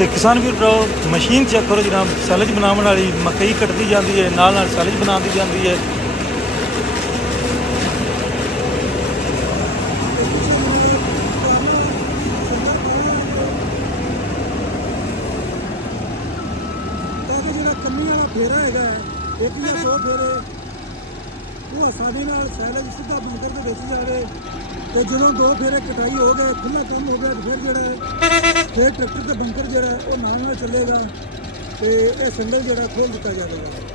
ਤੇ ਕਿਸਾਨ ਵੀਰ ਭਰਾਓ machine check ਕਰੋ ਜਨਾਬ, ਸੈਲਜ ਬਣਾਉਣ ਵਾਲੀ ਮਕਈ ਕੱਟਦੀ ਜਾਂਦੀ ਹੈ, ਨਾਲ ਨਾਲ ਸੈਲਜ ਬਣਾਉਂਦੀ ਜਾਂਦੀ ਹੈ। ਜਿਹੜਾ ਕੰਨੀ ਵਾਲਾ ਫੇਰਾ ਹੈਗਾ ਇੱਕ ਜਾਂ ਦੋ ਫੇਰੇ ਉਹ ਆਸਾਨੀ ਨਾਲ ਸੈਲਜ ਸਿੱਧਾ ਬੰਕਰ ਦੇ ਵਿੱਚ ਜਾਵੇ। ਤੇ ਜਦੋਂ ਦੋ ਫੇਰੇ ਕਟਾਈ ਹੋ ਗਏ, ਖੁੱਲ੍ਹਾ ਕੰਮ ਹੋ ਗਿਆ, ਫਿਰ ਜਿਹੜਾ ਫਿਰ ਟਰੈਕਟਰ ਤੇ ਬੰਕਰ ਜਿਹੜਾ ਉਹ ਨਾਲ ਚੱਲੇਗਾ ਤੇ ਇਹ ਸਿੰਗਲ ਜਿਹੜਾ ਖੋਲ ਦਿੱਤਾ ਜਾਵੇਗਾ।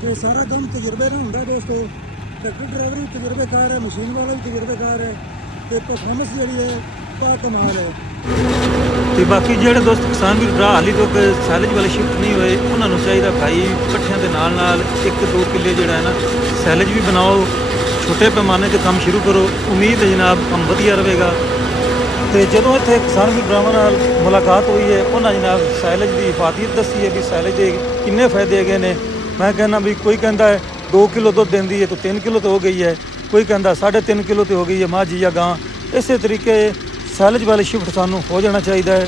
ਤੇ ਸਾਰਾ ਦਿਨ ਤਜਰਬੇ ਨਾਲ ਹੁੰਦਾ ਦੋਸਤੋ। ਟਰੈਕਟਰ ਡਰਾਈਵਰ ਵੀ ਤਜਰਬੇਕਾਰ ਹੈ, ਮਸ਼ੀਨ ਵਾਲਾ ਵੀ ਤਜਰਬੇਕਾਰ ਹੈ ਤੇ ਪਰਫਾਰਮੈਂਸ ਜਿਹੜੀ ਹੈ ਤਾਂ ਕਮਾਲ ਹੈ। ਤੇ ਬਾਕੀ ਜਿਹੜੇ ਦੋਸਤ ਕਿਸਾਨ ਵੀਰ ਭਰਾ ਹਾਲੀ ਤੱਕ ਸੈਲਜ ਵਾਲੇ ਸ਼ਿਫਟ ਨਹੀਂ ਹੋਏ, ਉਹਨਾਂ ਨੂੰ ਚਾਹੀਦਾ ਭਾਈ ਪੱਠਿਆਂ ਦੇ ਨਾਲ ਨਾਲ 1-2 ਕਿੱਲੇ ਜਿਹੜਾ ਹੈ ਨਾ ਸੈਲਜ ਵੀ ਬਣਾਓ, ਛੋਟੇ ਪੈਮਾਨੇ 'ਤੇ ਕੰਮ ਸ਼ੁਰੂ ਕਰੋ। ਉਮੀਦ ਹੈ ਜਨਾਬ ਕੰਮ ਵਧੀਆ ਰਹੇਗਾ। ਤੇ ਜਦੋਂ ਇੱਥੇ ਕਿਸਾਨ ਵੀਰ ਭਰਾਵਾਂ ਨਾਲ ਮੁਲਾਕਾਤ ਹੋਈ ਹੈ, ਉਹਨਾਂ ਜਨਾਬ ਸੈਲਜ ਦੀ ਇਫਾਦਤ ਦੱਸੀ ਹੈ ਵੀ ਸੈਲਜ ਦੇ ਕਿੰਨੇ ਫਾਇਦੇ ਹੈਗੇ ਨੇ। ਮੈਂ ਕਹਿੰਦਾ ਵੀ ਕੋਈ ਕਹਿੰਦਾ ਹੈ 2 ਕਿਲੋ ਦੁੱਧ ਦਿੰਦੀ ਹੈ ਤਾਂ 3 ਕਿਲੋ ਤੇ ਹੋ ਗਈ ਹੈ, ਕੋਈ ਕਹਿੰਦਾ 3.5 ਕਿਲੋ ਤੇ ਹੋ ਗਈ ਹੈ ਮੱਝ ਜਾਂ ਗਾਂ। ਇਸੇ ਤਰੀਕੇ ਸੈਲਜ ਵਾਲੇ ਸ਼ਿਫਟ ਸਾਨੂੰ ਹੋ ਜਾਣਾ ਚਾਹੀਦਾ ਹੈ।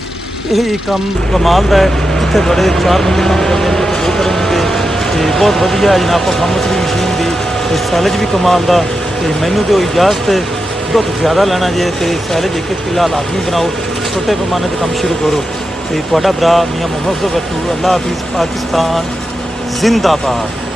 ਇਹ ਕੰਮ ਕਮਾਲ ਦਾ ਹੈ, ਜਿੱਥੇ ਬੜੇ 4 ਬੰਦੇ ਕੰਮ ਕਰਦੇ ਨੇ ਉੱਥੇ 2 ਕਰਨਗੇ ਤੇ ਬਹੁਤ ਵਧੀਆ ਜਨਾਬ ਪਰਫਾਰਮੈਂਸ ਵੀ ਮਸ਼ੀਨ ਦੀ ਤੇ ਸੈਲਜ ਵੀ ਕਮਾਲ ਦਾ। ਤੇ ਮੈਨੂੰ ਤੇ ਉਹ ਇਜਾਜ਼ਤ ਦੁੱਧ ਜ਼ਿਆਦਾ ਲੈਣਾ ਜੇ ਤੇ ਸੈਲਜ 1 ਕਿੱਲਾ ਲਾਜ਼ਮੀ ਬਣਾਓ, ਛੋਟੇ ਪੈਮਾਨੇ 'ਤੇ ਕੰਮ ਸ਼ੁਰੂ ਕਰੋ। ਤੇ ਤੁਹਾਡਾ ਭਰਾ ਮੀਆਂ ਮੁਹੰਮਦ ਬੱਟੂ। ਅੱਲਾ ਹਾਫਿਜ਼। ਪਾਕਿਸਤਾਨ ਜ਼ਿੰਦਾਬਾਦ।